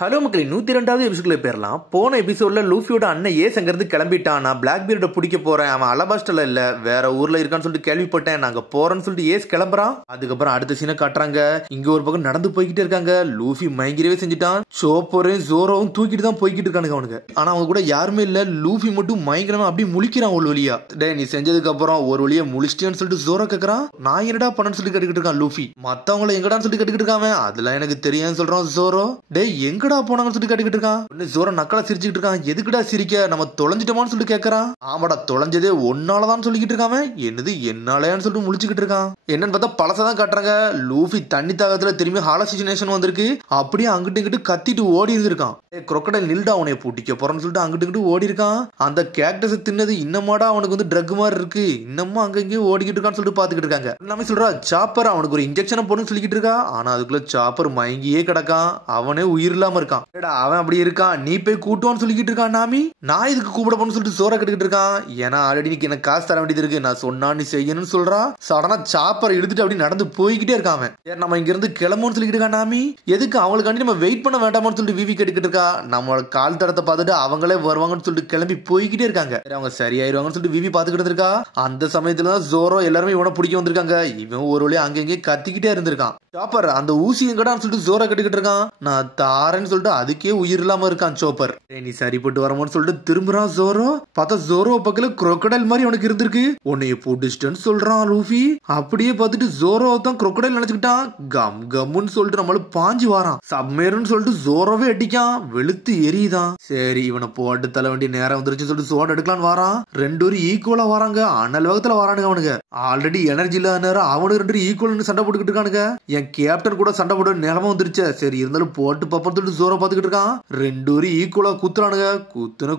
Hello மக்களே, 102வது எபிசோட்ல பேரலாம். போன எபிசோட்ல லூஃபியோட அண்ணன் ஏஸ் அங்கிருந்து கிளம்பிட்டான். நான் பிளாக் பீர்ட பிடிக்க போறேன், அவன் அலபாஸ்டர்ல இல்ல வேற ஊர்ல இருக்கான்னு சொல்லிட்டு கேள்விப்பட்டேன், நாங்க போறேன்னு சொல்லிட்டு ஏஸ் கிளம்புறான். அதுக்கப்புறம் அடுத்த சீனை காட்டுறாங்க. இங்க ஒரு பக்கம் நடந்து போய்கிட்டே இருக்காங்க. லூஃபி மயங்கிரவே செஞ்சுட்டான். சோப்பரும் ஜோரோவும் தூக்கிட்டு தான் போய்கிட்டு இருக்கானுங்க அவனுக்கு. ஆனா அவங்க கூட யாருமே இல்ல. லூஃபி மட்டும் மயங்கரமா அப்படி முழிக்கிறான் ஒரு வழியா. டே நீ செஞ்சதுக்கு அப்புறம் ஒரு வழியா முழிச்சிட்டேன்னு சொல்லிட்டு ஜோரோ கேக்குறான். நான் என்னடா பண்ணன்னு சொல்லி கேட்டுக்கிட்டு இருக்கான் லூஃபி. மத்தவங்கள எங்கடான்னு சொல்லி கேட்டுக்கிட்டு இருக்காங்க. அதெல்லாம் எனக்கு தெரியாதுன்னு சொல்றான் ஜோரோ. டே எங்கடா போனாங்கன்னு சொல்லி கேட்டுக்கிட்டு இருக்கான். ஜோரோ நக்கலா சிரிச்சுக்கிட்டு இருக்கான். எதுக்குடா சிரிக்க, நம்ம தொலைஞ்சிட்டோமான்னு சொல்லிட்டு கேட்கறான். ஆமாடா தொலைஞ்சதே ஒன்னாலதான் சொல்லிக்கிட்டு இருக்காம. என்னது என்னாலயான்னு சொல்லிட்டு முழிச்சுக்கிட்டு இருக்கான். என்னன்னு பார்த்தா பழசதான் காட்டுறாங்க. லூஃபி தண்ணி தாகத்துல திரும்பி ஹாலோசினேஷன் வந்திருக்கு. அப்படியே அங்கிட்டு இங்கிட்டு கத்திட்டு ஓடி இருந்திருக்கான். crocodile நில்டா அவனை பூட்டிக்க போறன்னு சொல்லிட்டு அங்கிட்டு இங்கிட்டு ஓடி இருக்கான். அந்த கேக்டஸ் தின்னது இன்னமாடா அவனுக்கு வந்து ட்ரக் மாதிரி இருக்கு, இன்னமும் அங்கங்கே ஓடிக்கிட்டு இருக்கான்னு சொல்லிட்டு பாத்துக்கிட்டு இருக்காங்க. எல்லாமே சொல்றா சாப்பர் அவனுக்கு ஒரு இன்ஜெக்ஷனை போடணும்னு சொல்லிக்கிட்டு இருக்கா. ஆனா அதுக்குள்ள சாப்பர் மயங்கியே கிடக்கான். அவனே உயிர் இல்லாம இருக்கான். அவன் அப்படி இருக்கான், நீ போய் கூட்டுவான்னு சொல்லிக்கிட்டு இருக்கான். நாமி நான் இதுக்கு கூப்பிட போன்னு சொல்லிட்டு சோற கட்டுக்கிட்டு இருக்கான். ஏன்னா ஆல்ரெடி நீக்கு எனக்கு காசு தர வேண்டியது இருக்கு, நான் சொன்னா நீ செய்யணும்னு சொல்றான். சடனா சாப்பர் இழுத்துட்டு அப்படி நடந்து போய்கிட்டே இருக்கான். நம்ம இங்க இருந்து கிளம்புன்னு சொல்லிக்கிட்டு இருக்கான். நாமி எதுக்கு அவங்களுக்காண்டி நம்ம வெயிட் பண்ண வேண்டாமான்னு சொல்லிட்டு விவி கேட்டுக்கிட்டு இருக்கா. நம்மளோட கால் தடத்தை பார்த்துட்டு அவங்களே வருவாங்கன்னு சொல்லிட்டு கிளம்பி போய்கிட்டே இருக்காங்க. அவங்க சரியாயிருவாங்கன்னு சொல்லிட்டு விவி பாத்துக்கிட்டு இருக்கா. அந்த சமயத்துல தான் ஜோரோ எல்லாருமே இவனை பிடிக்க வந்திருக்காங்க. இவன் ஒரு வழியா அங்கங்கே கத்திக்கிட்டே இருந்திருக்கான். சாப்பர் அந்த ஊசி எங்கடான்னு சொல்லிட்டு ஜோரோ கட்டிக்கிட்டு இருக்கான். நான் தாரேன்னு சொல்லிட்டு அதுக்கே உயிர் இல்லாம இருக்கான் சோப்பர். நீ சரிப்பட்டு வரமோன்னு சொல்லிட்டு திரும்புறான் ஜோரோ. பார்த்தா ஜோரோ பக்கத்துல crocodile மாதிரி அவனுக்கு இருந்திருக்கு. உன்னைய போட்டுச்சிட்டேன்னு சொல்றான் லூஃபி. அப்படியே பார்த்துட்டு ஜோரோ தான் crocodile நினைச்சுக்கிட்டான். கம் கம்முன்னு சொல்லிட்டு நம்மள பாஞ்சு வாரான். சப்மேருன்னு சொல்லிட்டு ஜோரோவே அடிக்கான். வெளுத்து எரியுதான். சரி இவனை போட்டு தள்ள வேண்டிய நேரம் வந்துருச்சு சொல்லிட்டு சோட எடுக்கலான்னு வாரான். ரெண்டு பேரும் ஈக்குவலா வராங்க. அனல் வேகத்துல வரானுங்க அவனுங்க. ஆல்ரெடி எனர்ஜி இல்லாத நேரம் அவனுக்கு ரெண்டு ஈக்குவல் சண்டை போட்டுக்கிட்டு இருக்கானுங்க. என் கேப்டன் கூட சண்டை போட்டு நிலம வந்துருச்சு. சரி இருந்தாலும் போட்டு பாப்பன்னு சொல்லிட்டு ஜோரோ பாத்துக்கிட்டு இருக்கான். ரெண்டு பேரும் ஈக்குவலா குத்துறானுங்க.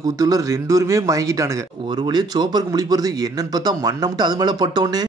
குத்துல ரெண்டு பேருமே மயங்கிட்டானுங்க. ஒரு வழியா சோப்பருக்கு முடி போறது என்னன்னு பார்த்தா மண்ணை மட்டும் அது மேல பட்டோன்னு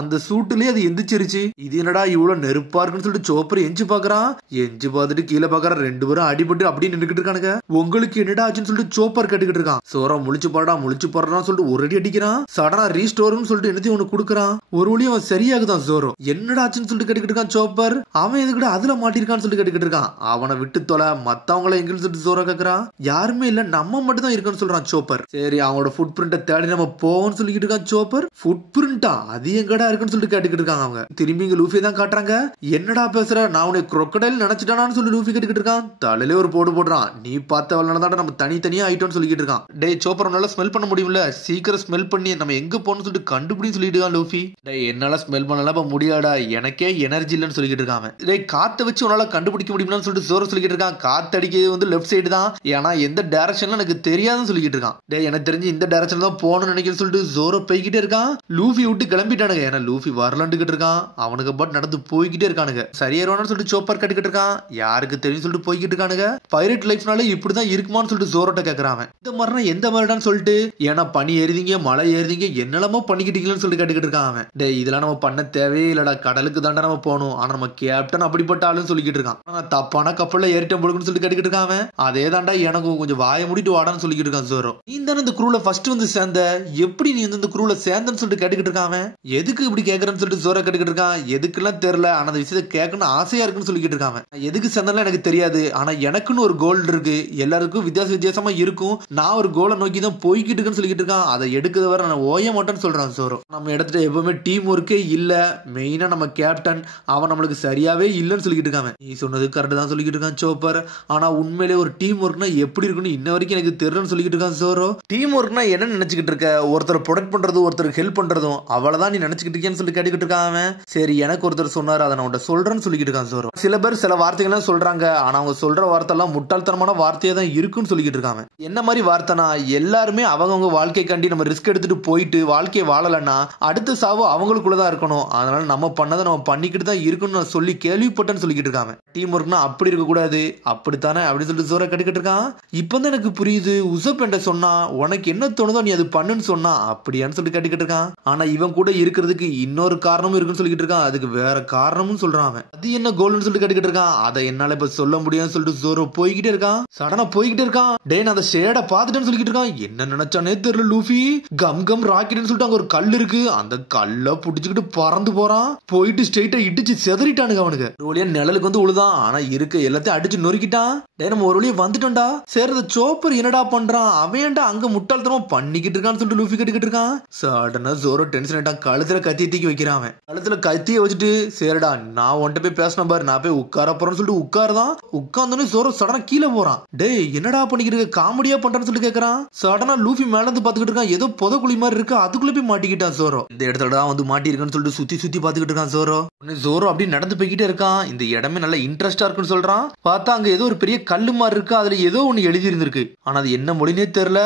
அந்த சூட்டுலயே அது எந்திரிச்சிருச்சு. இது என்னடா இவ்வளவு நெருப்பா இருக்குன்னு சொல்லிட்டு சோப்பர் எஞ்சி பாக்குறான். எஞ்சி பார்த்துட்டு கீழே பாக்குறான். ரெண்டு பேரும் அடிபட்டு அப்படியே நின்றுகிட்டு இருக்கானுங்க. உங்களுக்கு என்னடா ஆச்சுன்னு சொல்லிட்டு சோப்பர் கேட்டுக்கிட்டு இருக்கான். சோரா முழிச்சு போடுறான்னு சொல்லிட்டு ஒரு அடி அடிக்கிறான். சடனா ரீஸ்டோர்னு சொல்லிட்டு என்னத்தையும் ஒண்ணு கொடுக்குறான். ஒரு வழி அவன் சரியாகுதான் ஜோரோ. என்னடா ஆச்சுன்னு சொல்லிட்டு கேட்டுக்கிட்டு இருக்கான் சோப்பர். அவன் எதுக்கிட்ட அதுல மாட்டிருக்கான்னு சொல்லிட்டு கேட்டுக்கிட்டு இருக்கான். அவனை விட்டு தொலை, மத்தவங்களை எங்கன்னு சொல்லிட்டு ஜோரோ கேக்குறான். யாருமே இல்ல, நம்ம மட்டும் தான் இருக்குன்னு சொல்றான் சோப்பர். சரி அவனோட ஃபுட் பிரிண்ட தேடி நம்ம போவோம்னு சொல்லிக்கிட்டு இருக்கான் சோப்பர். ஃபுட் பிரிண்டா அது எங்கடா இருக்குன்னு சொல்லிட்டு கேட்டுக்கிட்டு இருக்காங்க. அவங்க திரும்பி இங்க லூஃபி தான் காட்டுறாங்க. என்னடா பேசுற, நான் உன்னை crocodile நினைச்சிட்டானான்னு சொல்லி லூஃபி கேட்டுக்கிட்டு இருக்கான். தலையிலே ஒரு போடு போடுறான். நீ பார்த்த வரலதான் நம்ம தனித்தனியா ஆயிட்டோம்னு சொல்லிக்கிட்டு இருக்கான். டே சோப்பர் நல்லா ஸ்மெல் பண்ண முடியும்ல, சீக்கிரம் ஸ்மெல் பண்ணி நம்ம எங்க போகணும்னு சொல்லிட்டு கண்டுபிடின்னு சொல்லிட்டு இருக்கான் லூஃபி. டே என்னால ஸ்மெல் பண்ணலாம் முடியாடா, எனக்கே எனர்ஜி இல்லைன்னு சொல்லிக்கிட்டு இருக்காங்க. டே காத்த வச்சு உன்னால கண்டுபிடிக்க முடியும்னு சொல்லிட்டு ஜோரோ சொல்லிக்கிட்டு இருக்கான். காத்தடிக்கிறது வந்து லெஃப்ட் சைடு தான், ஏன்னா எந்த டைரக்ஷன்ல எனக்கு தெரியாதுன்னு சொல்லிக்கிட்டு இருக்கான். டே எனக்கு தெரிஞ்சு இந்த டைரக்ஷன்ல தான் போகணும்னு நினைக்கிறேன்னு சொல்லிட்டு ஜோரோ போய்கிட்டே இருக்கான். லூஃபி விட்டு கிளம்பிட்டானுங்க. ஏன்னா லூஃபி வரலாண்டுகிட்டு இருக்கான். அவனுக்கு பாட்டு நடந்து போய்கிட்டே இருக்கானுங்க. சரியாயிருவானு சொல்லிட்டு சோப்பர் கட்டிக்கிட்டு இருக்கான். யாருக்கு தெரியும் சொல்லிட்டு போய்கிட்டு இருக்கானுங்க. பைரட் லைஃப்னால இப்படிதான் இருக்குமான்னு சொல்லிட்டு ஜோரோட்ட கேக்குறான். இந்த மாதிரினா எந்த மாதிரிடான்னு சொல்லிட்டு, ஏன்னா பனி ஏறிதீங்க மழை ஏறிதீங்க என்னெல்லாமோ பண்ணிக்கிட்டீங்கன்னு சொல்லிட்டு கேட்டுக்கிட்டு இருக்கான் அவன். டே இதெல்லாம் நம்ம பண்ண தேவையே இல்லடா, கடலுக்கு தாண்டா நம்ம போகணும். ஆனா நம்ம கேப்டன் அப்படிப்பட்ட ஆளுன்னு சொல்லிக்கிட்டு இருக்கான். ஆனா தப்பான கப்பல்ல ஏறிட்டம் போடுன்னு சொல்லிட்டு கேட்டுக்கிட்டு இருக்கான் அவன். அதே தாண்டா எனக்கும் கொஞ்சம் வாய மூடிட்டு வாடான்னு சொல்லிக்கிட்டு இருக்கான் ஜோரோ. நீ தானே இந்த குரூல ஃபர்ஸ்ட் வந்து சேர்ந்த, எப்படி நீ வந்து இந்த குரூல சேர்ந்தன்னு சொல்லிட்டு கேட்டுக்கிட்டு இருக்கான் அவன். எதுக்கு இப்படி கேக்குறன்னு சொல்லிட்டு ஜோரோ கேட்டுக்கிட்டு இருக்கான். எதுக்குலாம் தெரியல, ஆனா அந்த விஷயத்தை கேட்கணும்னு ஆசையா இருக்குன்னு சொல்லிக்கிட்டு இருக்கான். எதுக்கு சேர்ந்தாலும் எனக்கு தெரியாது, ஆனா எனக்குன்னு ஒரு கோல் இருக்கு. எல்லாருக்கும் வித்தியாசமா இருக்கும். நான் ஒரு கோலை நோக்கி தான் போய்கிட்டு இருக்குன்னு சொல்லிக்கிட்டு இருக்கான். அதை எடுக்கிறது வர நான் ஓய மாட்டேன்னு சொல்றான் ஜோரோ. நம்ம இடத்துல எப்பவுமே டீம் ஒர்க்கே இல்ல, மெயினா நம்ம கேப்டன் அவன் நம்மளுக்கு சரியாவே இல்லன்னு சொல்லிக்கிட்டு இருக்கான். நீ சொன்னது கரெக்ட் தான் சொல்லிக்கிட்டு இருக்கான் சோப்பர். ஆனா உண்மையிலே ஒரு டீம் ஒர்க்னா எப்படி இருக்குன்னு இன்ன வரைக்கும் எனக்கு தெரியலன்னு சொல்லிக்கிட்டு இருக்கான் ஜோரோ. டீம் ஒர்க்னா என்ன நினைச்சுக்கிட்டு இருக்க, ஒருத்தர் ப்ரொடெக்ட் பண்றதும் ஒருத்தருக்கு ஹெல்ப் பண்றதும் அவ்வளவுதான் நீ நினைச்சுக்கிட்டு இருக்கேன்னு சொல்லி கேட்டுக்கிட்டு இருக்கான் அவன். சரி எனக்கு ஒருத்தர் சொன்னாரு, அதை நான் சொல்றேன்னு சொல்லிக்கிட்டு இருக்கான் ஜோரோ. சில பேர் சில வார்த்தைகள்லாம் சொல்றாங்க, ஆனா அவங்க சொல்ற வார்த்தை எல்லாம் முட்டாள்தனமான வார்த்தையா தான் இருக்குன்னு சொல்லிக்கிட்டு இருக்காங்க. என்ன மாதிரி வார்த்தைனா, எல்லாருமே அவங்கவுங்க வாழ்க்கை கண்டி நம்ம ரிஸ்க் எடுத்துட்டு போயிட்டு வாழ்க்கையை வாழலன்னா அடுத்த சாவு அவங்களுக்குள்ளதான் இருக்கணும். அதனால நம்ம பண்ணதை நம்ம பண்ணிக்கிட்டு தான் இருக்கணும்னு சொல்லி கேள்விப்பட்டேன்னு சொல்லிக்கிட்டு இருக்காங்க. டீம் ஒர்க்னா அப்படி இருக்க கூடாது, அப்படித்தானே அப்படின்னு சொல்லிட்டு ஜோரோ கேட்டுக்கிட்டு இருக்கான். இப்பதான் எனக்கு புரியுது, உசப் என்ற சொன்னா உனக்கு என்ன தோணுதோ நீ அது பண்ணுன்னு சொன்னா அப்படியான்னு சொல்லிட்டு கேட்டுக்கிட்டு இருக்கான். ஆனா இவன் கூட இருக்கிறதுக்கு இன்னொரு காரணமும் இருக்குன்னு சொல்லிக்கிட்டு இருக்கான். அதுக்கு வேற காரணமும் சொல்றான் அவன். அது என்ன கோல்னு சொல்லிட்டு கேட்டுக்கிட்டு இருக்கான். அதை என்னால இப்ப சொல்ல முடியும்னு சொல்லிட்டு ஜோரோ போய்கிட்டே இருக்கான். சடனா போய்கிட்டே இருக்கான். டே நான் அந்த ஷேட பாத்துட்டேன்னு சொல்லிக்கிட்டு இருக்கான். என்ன நினைச்சானே தெரியல லூஃபி. கம் கம் ராக்கெட்னு சொல்லிட்டு அங்க ஒரு கல் இருக்கு. அந்த கல்ல புடிச்சுக்கிட்டு பறந்து போறான். போயிட்டு ஸ்ட்ரெயிட்டா இடிச்சு செதறிட்டானுங்க அவனுக்கு. ஒரு வழியா நிழலுக்கு வந்து உழுதான். ஆனா இருக்க எல்லாத்தையும் அடிச்சு நொறுக்கிட்டான். டே நம்ம ஒரு வழியா வந்துட்டோம்டா. சரி சோப்பர் என்னடா பண்றான் அவன்டா அங்க முட்டாள்தனமா பண்ணிக்கிட்டு இருக்கான்னு சொல்லிட்டு லூஃபி கேட்டுக்கிட்டு இருக்கான். சடனா ஜோரோ டென்ஷன் ஆயிட்டான். கழுத்துல கத்தியை தூக்கி வைக்கிறான். கழுத்துல கத்தியை வச்சுட்டு சரிடா நான் உன்கிட்ட போய் பேசின பாரு நான் போய் உட்கார போறேன்னு சொல்லிட்டு உட்காருதான். உட்கார்ந்தோடனே ஜோரோ சடனா கீழே போறான். டேய் என்னடா பண்ணிக்கிட்டு இருக்க காமெடியா பண்றான்னு சொல்லிட்டு கேக்குறான். சடனா லூஃபி மேல இருந்து பாத்துக்கிட்டு இருக்கான். ஏதோ புதக்குழி மாதிரி இருக்கு அதுக்குள்ள போய் மாட்டிக்கிட்டான் ஜோரோ. இந்த இடத்துல தான் வந்து மாட்டி இருக்குன்னு சொல்லிட்டு சுத்தி சுத்தி பாத்துக்கிட்டு இருக்கான் ஜோரோ. ஜோரோ அப்படி நடந்து போய்கிட்டே இருக்கான். இந்த இடமே நல்ல இன்ட்ரெஸ்டா இருக்குன்னு சொல்றான். பார்த்தா அங்க ஏதோ ஒரு பெரிய கல்லு மாதிரி இருக்கு. அதுல ஏதோ ஒண்ணு எழுதி இருந்திருக்கு. ஆனா அது என்ன மொழினே தெரியல.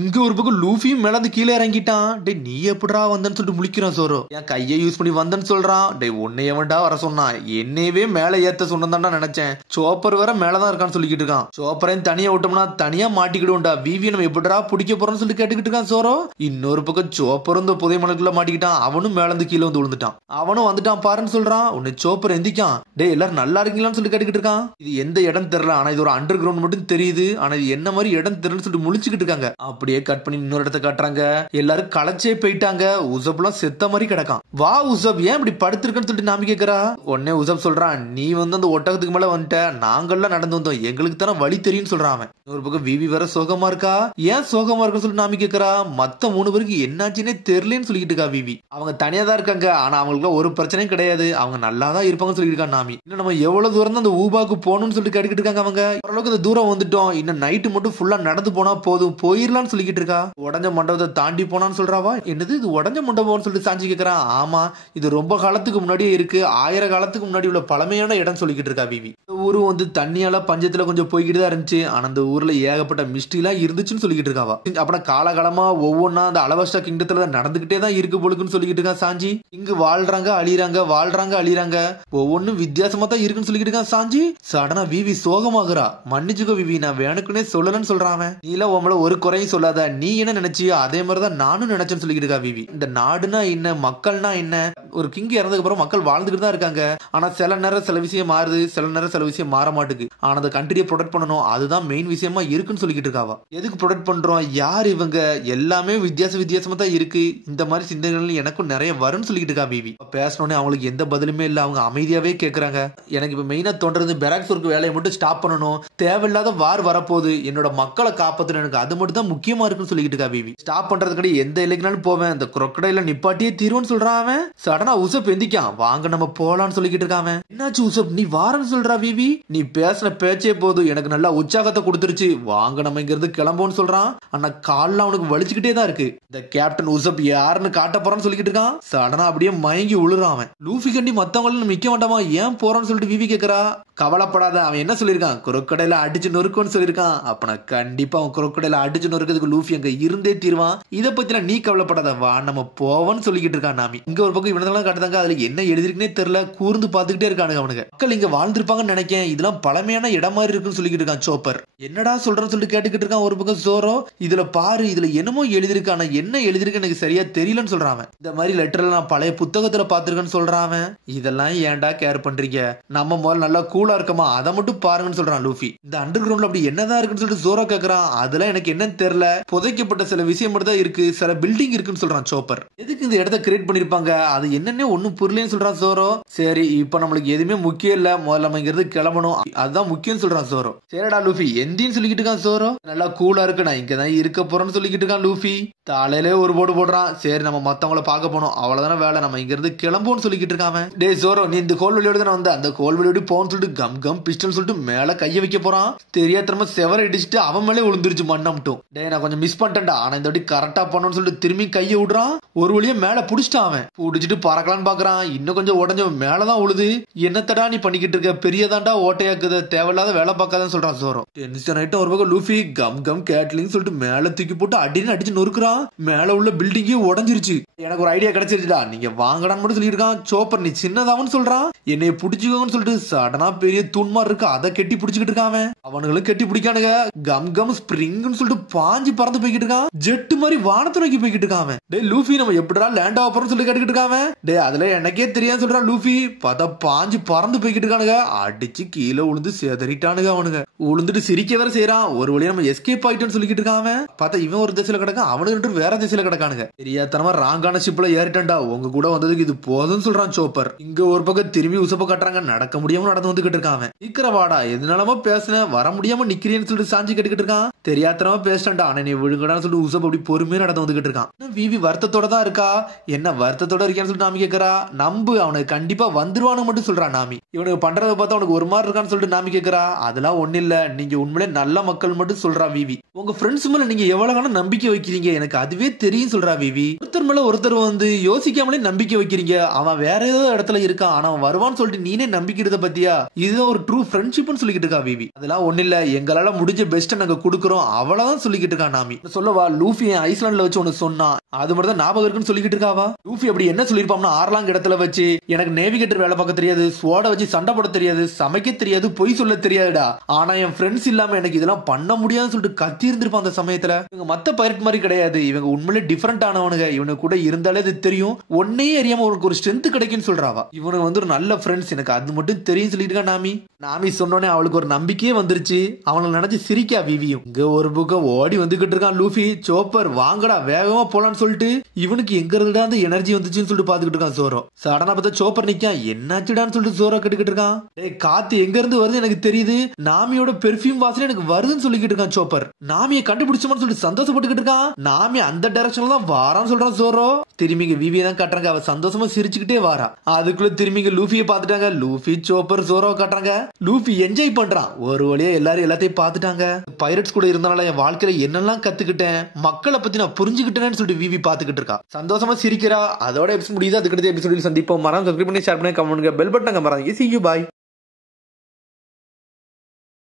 இங்க ஒரு பக்கம் லூஃபியும் மேல இருந்து கீழே இறங்கிட்டான். டே நீ எப்படா வந்தன்னு சொல்லிட்டு முழிக்கிறான் ஜோரோ. என் கையை யூஸ் பண்ணி வந்தன்னு சொல்றான். டே உன்னை எவன்டா வர சொன்னான் என்னையவே மேல ஏத்த சொன்னதான்டா நினைச்சேன். சோப்பர் வேற மேலதான் இருக்கான்னு சொல்லிக்கிட்டு இருக்கான். சோப்பரையும் தனியா விட்டோம்னா தனியா மாட்டிக்கிடுவோம்டா. விவி நம்ம எப்படா பிடிக்க போறோம்னு சொல்லி கேட்டுக்கிட்டு இருக்கான் ஜோரோ. இன்னொரு பக்கம் சோப்பரும் இந்த புதை மலைக்குள்ள மாட்டிக்கிட்டான். அவனும் மேல இருந்து கீழே வந்து விழுந்துட்டான். அவனும் வந்துட்டான் பாருன்னு சொல்றான். உன்னை சோப்பர் எந்திக்கான். டே எல்லாரும் நல்லா இருக்கீங்களான்னு சொல்லி கேட்டுக்கிட்டு இருக்கான். இது எந்த இடம் தெரியல ஆனா இது ஒரு அண்டர் கிரவுண்ட் மட்டும் தெரியுது. ஆனா இது என்ன மாதிரி இடம் தெரியலன்னு சொல்லிட்டு முழிச்சுக்கிட்டு இருக்காங்க. அப்படியே கட் பண்ணி இன்னொரு இடத்த காட்டுறாங்க. எல்லாரும் களைச்சே போயிட்டாங்க. உசப்லாம் செத்த மாதிரி கிடக்கான். வா உசப் ஏன் இப்படி படுத்திருக்கன்னு சொல்லிட்டு நாம கேக்குறா. உடனே உசப் சொல்றான் நீ வந்து அந்த ஒட்டகத்துக்கு மேல வந்துட்ட நாங்கெல்லாம் நடந்து வந்தோம் எங்களுக்கு தானே வழி தெரியும் சொல்றான். ஒரு பக்கம் விவி வேற சோகமா இருக்கா. ஏன் சோகமா இருக்குன்னு சொல்லிட்டு நாம கேக்குறா. மத்த 3 பேருக்கு என்னாச்சுன்னே தெரியலன்னு சொல்லிட்டு இருக்கா விவி. அவங்க தனியா தான் இருக்காங்க ஆனா அவங்களுக்கு ஒரு பிரச்சனையும் கிடையாது. அவங்க நல்லா தான் இருப்பாங்கன்னு சொல்லிட்டு இருக்கா நாமி. இன்னும் நம்ம எவ்வளவு தூரம் தான் அந்த ஊபாக்கு போகணும்னு சொல்லிட்டு கேட்டுக்கிட்டு இருக்காங்க. அவங்க ஓரளவுக்கு இந்த தூரம் வந்துட்டோம். இன்னும் நைட்டு மட்டும் ஃபுல்லா நடந்து போனா போதும் போயிடலாம்னு சொல்லிக்கிட்டு இருக்கா. உடஞ்ச மண்டபத்தை தாண்டி போனான்னு சொல்றாவா. என்னது இது உடஞ்ச மண்டபம்னு சொல்லிட்டு சாஞ்சி கேக்குறான். ஆமா இது ரொம்ப காலத்துக்கு முன்னாடியே இருக்கு. 1000 காலத்துக்கு முன்னாடி உள்ள பழமையான இடம் சொல்லிக்கிட்டு இருக்கா விவி. ஊரு வந்து தண்ணியால பஞ்சத்துல கொஞ்சம் போய்கிட்டு தான் இருந்துச்சு. ஆனா அந்த ஊர்ல ஏகப்பட்ட மிஸ்ட்ரி எல்லாம் இருந்துச்சுன்னு சொல்லிக்கிட்டு இருக்காவா. அப்புறம் காலகாலமா ஒவ்வொன்னா அந்த அலவஸ்டா கிங்டத்துல நடந்துகிட்டே தான் இருக்கு போலுக்குன்னு சொல்லிக்கிட்டு இருக்கா சாஞ்சி. இங்கு வாழ்றாங்க அழிறாங்க வாழ்றாங்க அழிறாங்க ஒவ்வொன்னும் வித்தியாசமா தான் இருக்குன்னு சொல்லிக்கிட்டு இருக்கான் சாஞ்சி. சடனா விவி சோகமாகறா. மன்னிச்சுக்கோ விவி நான் வேணுக்குனே சொல்லலன்னு சொல்றான். நீல உங்கள ஒரு குறையும் சொல்லாத நீ என்ன நினைச்சியோ அதே மாதிரிதான் நானும் நினைச்சேன்னு சொல்லிக்கிட்டு இருக்கா விவி. இந்த நாடுனா என்ன மக்கள்னா என்ன ஒரு கிங் இறந்ததுக்கு அப்புறம் மக்கள் வாழ்ந்துட்டு தான் இருக்காங்க. ஆனா சில நேரம் சில விஷயம் மாறுது சில நேரம் சில விஷயம் மாற மாட்டுக்கு. ஆனா அந்த கண்ட்ரியை ப்ரொடெக்ட் பண்ணணும் அதுதான் மெயின் விஷயமா இருக்குன்னு சொல்லிக்கிட்டு இருக்காவா. எதுக்கு ப்ரொடெக்ட் பண்றோம் யார் இவங்க எல்லாமே வித்தியாசமா தான் இருக்கு. இந்த மாதிரி சிந்தனைகள் எனக்கும் நிறைய வரும்னு சொல்லிக்கிட்டு இருக்கா விவி. பேசணும்னே அவங்களுக்கு எந்த பதிலுமே இல்ல. அவங்க அமைதியாவே கேக்குறாங்க. எனக்கு இப்ப மெயினா தோன்றது பெராக்ஸோருக்கு வேலையை மட்டும் ஸ்டாப் பண்ணணும். தேவையில்லாத வார் வரப்போகுது என்னோட மக்களை காப்பாத்தணும் எனக்கு அது மட்டும் தான் முக்கியமா இருக்குன்னு சொல்லிக்கிட்டு இருக்கா விவி. ஸ்டாப் பண்றதுக்கு எந்த இலைக்குனாலும் போவேன் இந்த குரோக்கடைல நிப்பாட்டியே தீருன்னு சொல்றான். அவன் சடனா உசப் எந்திக்கான். வாங்க நம்ம போலான்னு சொல்லிக்கிட்டு இருக்கான். என்னாச்சு உசப் நீ வாரன்னு சொல்றா விவி. நீ பேசின பேச்சே போதும் எனக்கு நல்லா உற்சாகத்தை கொடுத்துருச்சு. வாங்க நம்ம இங்க இருந்து கிளம்போன்னு சொல்றான். ஆனா கால்லாம் அவனுக்கு வலிச்சுக்கிட்டே தான் இருக்கு. இந்த கேப்டன் உசப் யாருன்னு காட்ட போறான்னு சொல்லிக்கிட்டு இருக்கான். சடனா அப்படியே மயங்கி உழுறான். அவன் லூஃபி கண்டி மத்தவங்களும் மிக்க மாட்டாமா ஏன் போறான்னு சொல்லிட்டு விவி கேக்குறா. கவலைப்படாத அவன் என்ன சொல்லிருக்கான் குரோக்கடைல அடிச்சு நொறுக்குன்னு சொல்லிருக்கான். அப்பனா கண்டிப்பா அவன் குரோக்கடைல அடிச்சு நொறுக்கிறதுக்கு லூஃபி அங்க இருந்தே தீர்வான். இதை பத்திலாம் நீ கவலைப்படாத வா நம்ம போவோம்னு சொல்லிக்கிட்டு இருக்கான். நாமி இங்க ஒரு பக்கம் இவனெல்லாம் காட்டுதாங்க. அதுல என்ன எழுதிருக்குன்னே தெரியல கூர்ந்து பாத்துக்கிட்டே இருக்கானுங்க. அவனுங்க மக்கள் இங்க வாழ்ந்திருப்பாங்கன்னு நினைக்கேன். இதெல்லாம் பழமையான இடம் மாதிரி இருக்குன்னு சொல்லிக்கிட்டு இருக்கான் சோப்பர். என்னடா சொல்றன்னு சொல்லிட்டு கேட்டுக்கிட்டு இருக்கான். ஒரு பக்கம் ஜோரோ இதுல பாரு இதுல என்னமோ எழுதிருக்கு ஆனா என்ன எழுதிருக்கு எனக்கு சரியா தெரியலன்னு சொல்றான். இந்த மாதிரி லெட்டர்ல நான் பழைய புத்தகத்துல பாத்துருக்கேன்னு சொல்றான். இதெல்லாம் ஏன்டா கேர் பண்றீங்க நம்ம முதல்ல நல்லா கூலா இருக்கமா அதை மட்டும் பாருங்கன்னு சொல்றான் லூஃபி. இந்த அண்டர் கிரவுண்ட்ல அப்படி என்னதான் இருக்குன்னு சொல்லிட்டு ஜோரோ கேக்குறான். அதெல்லாம் எனக்கு என்னன்னு தெரியல புதைக்கப்பட்ட சில விஷயம் மட்டும் தான் இருக்கு சில பில்டிங் இருக்குன்னு சொல்றான் சோப்பர். எதுக்கு இந்த இடத்த கிரியேட் பண்ணிருப்பாங்க அது என்னன்னே ஒன்னும் புரியலன்னு சொல்றான் ஜோரோ. சரி இப்ப நம்மளுக்கு எதுவுமே முக்கியம் இல்ல முதல்ல நம்ம இங்க இருந்து கிளம்பணும் அதுதான் முக்கியம் சொல்றான் ஜோரோ. சரிடா லூஃபி எந்தின்னு சொல்லிக்கிட்டு இருக்கான் ஜோரோ. நல்லா கூலா இருக்கு நான் இங்கதான் இருக்க போறேன்னு சொல்லிக்கிட்டு இருக்கான் லூஃபி. தலையிலே ஒரு போடு போடுறான். சரி நம்ம மத்தவங்களை பார்க்க போனோம் அவ்வளவுதானே வேலை நம்ம இங்க இருந்து கிளம்போன்னு சொல்லிக்கிட்டு இருக்கான். டே ஜோரோ நீ இந்த கோல் வழியோட தான் வந்த அந்த கோல் வழியோட போன்னு சொல்லிட்டு கம் கம் பிஸ்டல் சொல்லிட்டு மேல கைய வைக்க போறான். தெரியாதமா செவர இடிச்சுட்டு அவன் மேலே விழுந்துருச்சு மண்ணம்ட்டும். டே நான் கொஞ்சம் மிஸ் பண்ணிட்டேன்டா ஆனா இந்த வாட்டி கரெக்டா பண்ணணும்னு சொல்லிட்டு திரும்பி கையை விடுறான். ஒரு வழியா மேல புடிச்சிட்டான். அவன் புடிச்சிட்டு பறக்கலான்னு பாக்குறான். இன்னும் கொஞ்சம் உடஞ்ச மேலதான் உழுது. என்னத்தடா நீ பண்ணிக்கிட்டு இருக்க பெரியதாண்டா ஓட்டையாக்குது தேவையில்லாத வேலை பார்க்காதன்னு சொல்றான் ஜோரோ. டென்ஷன் ஆயிட்டு ஒரு பக்கம் லூஃபி கம் கம் கேட்லின்னு சொல்லிட்டு மேல தூக்கி போட்டு அடின்னு அடிச்சு நொறுக்குறான். மேல உள்ள பில்டிங்கே உடஞ்சிருச்சு. எனக்கு ஒரு ஐடியா கிடைச்சிருச்சுடா நீங்க வாங்கடான்னு மட்டும் சொல்லியிருக்கான் சோப்பர். நீ சின்னதாவன்னு சொல்றான். என்னைய புடிச்சுக்கோன்னு சொல்லிட்டு சடனா பெரிய தூண்மார் இருக்கு அதை கெட்டி பிடிச்சிக்கிட்டு இருக்கான். அவனுங்களும் கெட்டி பிடிக்கானுங்க. கம் கம் ஸ்பிரிங்னு சொல்லிட்டு பாஞ்சு பறந்து போய்கிட்டு இருக்கான். ஜெட்டு மாதிரி வானத்தை நோக்கி போய்கிட்டு இருக்கான். டே லூஃபி நம்ம எப்படிடா லேண்ட் ஆக போறோம்னு சொல்லி கேட்டுக்கிட்டு இருக்கான். டே அதுல எனக்கே தெரியாது சொல்றான் லூஃபி. பார்த்தா பாஞ்சு பறந்து போய்கிட்டு இருக்கானுங்க. அடிச்சு கீழே உளுந்து செதறிட்டானுங்க. அவனுங்க உளுந்துட்டு சிரிக்க வேற செய்யறான். ஒரு வழியா நம்ம எஸ்கேப் ஆயிட்டோம்னு சொல்லிக்கிட்டு இருக்கான். பார்த்தா இவன் ஒரு திசையில கிடக்கான் அவனுக்கு ரெண்டு வேற திசையில கிடக்கானுங்க. தெரியாதனமா ராங்கான ஷிப்ல ஏறிட்டா உங்க கூட வந்ததுக்கு இது போதும்னு சொல்றான் சோப்பர். இங்க ஒரு பக்கம் திரும்பி உசப்ப கட்டுறாங்க. நடக்க முடியாம நடந்து வந்துகிட்டு கேட்டுக்கிட்டு இருக்கான். சீக்கிரம் வாடா, எதுனாலமோ பேசுனேன், வர முடியாம நிக்கிறேன்னு சொல்லிட்டு சாஞ்சி கேட்டுக்கிட்டு இருக்கான். தெரியாதனமா பேசிட்டா, ஆனா நீ விழுங்கடான்னு சொல்லிட்டு உசப் அப்படி பொறுமையா நடந்து வந்துகிட்டு இருக்கான். விவி வருத்தத்தோட தான் இருக்கா. என்ன வருத்தத்தோட இருக்கேன்னு சொல்லிட்டு நாமி கேட்கறா. நம்பு, அவனுக்கு கண்டிப்பா வந்துருவானு மட்டும் சொல்றான் நாமி. இவனுக்கு பண்றதை பார்த்தா அவனுக்கு ஒரு மாதிரி இருக்கான்னு சொல்லிட்டு நாமி கேட்கறா. அதெல்லாம் ஒண்ணு இல்ல, நீங்க உண்மையிலே நல்ல மக்கள் மட்டும் சொல்றா விவி. உங்க ஃப்ரெண்ட்ஸ் மேல நீங்க எவ்வளவு நம்பிக்கை வைக்கிறீங்க எனக்கு அதுவே தெரியும் சொல்றா விவி. ஒருத்தர் மேல ஒருத்தர் வந்து யோசிக்காமலே நம்பிக்கை வைக்கிறீங்க. அவன் வேற ஏதோ இடத்துல இருக்கான், ஆனா அவன் வருவான்னு சொல்லிட்டு நீனே நம்பிக்கிறத பத்தியா, இதுதான் ஒரு ட்ரூ ஃப்ரெண்ட்ஷிப்னு சொல்லிக்கிட்டு இருக்கா விவி. அதெல்லாம் ஒண்ணு இல்ல, எங்களால முடிஞ்ச பெஸ்ட் நாங்க கொடுக்குறோம், அவ்வளவுதான் சொல்லிக்கிட்டு இருக்கா நாமி. சொல்லவா, லூஃபி ஐஸ்லாண்ட்ல வச்சு ஒன்னு சொன்னா, அது மட்டும் தான் ஞாபகம் இருக்குன்னு சொல்லிக்கிட்டு இருக்காவா. லூஃபி அப்படி என்ன சொல்லிருப்பாம்னா, ஆர்லாங் இடத்துல வச்சு எனக்கு நேவிகேட்டர் வேலை பார்க்க தெரியாது, ஸ்வாட வச்சு சண்டை போட தெரியாது, சமைக்க தெரியாது, பொய் சொல்ல தெரியாதுடா, ஆனா என் ஃப்ரெண்ட்ஸ் இல்லாம எனக்கு இதெல்லாம் பண்ண முடியாதுன்னு சொல்லிட்டு கத்தி இருந்திருப்பான் அந்த சமயத்துல. இவங்க மத்த பைரட் மாதிரி கிடையாது, இவங்க உண்மையிலே டிஃபரெண்ட் ஆனவனுங்க, இவனுக்கு கூட இருந்தாலே இது தெரியும், ஒன்னையே அறியாம உனக்கு ஒரு ஸ்ட்ரென்த் கிடைக்குன்னு சொல்றாவா. இவனுக்கு வந்து ஒரு நல்ல ஃப்ரெண்ட்ஸ், எனக்கு அது மட்டும் தெரியும் சொல்லிட்டு இருக்கா நாமி. நாமி சொன்னோன்னே அவளுக்கு ஒரு நம்பிக்கையே வந்துருச்சு. அவனை நினைச்சு சிரிக்கா விவியும். இங்க ஒரு புக்கம் ஓடி வந்துகிட்டு இருக்கான் லூஃபி. சோப்பர் வாங்கடா வேகமா போலான்னு சொல்லிட்டு இவனுக்கு எங்க இருந்துடா அந்த எனர்ஜி வந்துச்சுன்னு சொல்லிட்டு பாத்துக்கிட்டு இருக்கான் சோரோ. சடனா பார்த்தா சோப்பர் நிக்கான். என்னாச்சுடான்னு சொல்லிட்டு சோரோ கேட்டுக்கிட்டு இருக்கான். டேய், காத்து எங்க இருந்து வருது எனக்கு தெரியுது, நாமியோட பெர்ஃபியூம் வாசனை எனக்கு வருதுன்னு சொல்லிக்கிட்டு இருக்கான் சோப்பர். நாமியை கண்டுபிடிச்சோம்னு சொல்லிட்டு சந்தோஷப்பட்டுக்கிட்டு இருக்கான். நாமி அந்த டைரக்ஷன்ல தான் வாரான்னு சொல்றான் சோரோ. திரும்பிங்க விவியை தான் காட்டுறாங்க. அவ சந்தோஷமா சிரிச்சுக்கிட்டே வாரா. அதுக்குள்ள திரும்பிங்க லூஃபியை பாத்துட்டாங்க. லூஃபி சோப்பர் சோரோ காட்டுறாங்க. லூஃபி என்ஜாய் பண்றான். ஒரு வழியா எல்லாரும் எல்லாத்தையும் பாத்துட்டாங்க. பைரட்ஸ் கூட இருந்தனால என் வாழ்க்கையில என்னெல்லாம் கத்துக்கிட்டேன், மக்களை பத்தி நான் புரிஞ்சுக்கிட்டேன்னு சொல்லிட்டு விவி பாத்துக்கிட்டு இருக்கா. சந்தோஷமா சிரிக்கிறா. அதோட எபிசோட் முடியுது. அதுக்கு எபிசோடில் சந்திப்போம். மறக்காம சப்ஸ்கிரைப் பண்ணி ஷேர் பண்ணி கமெண்ட் பெல் பட்டன் மறக்காதீங்க. See you, bye.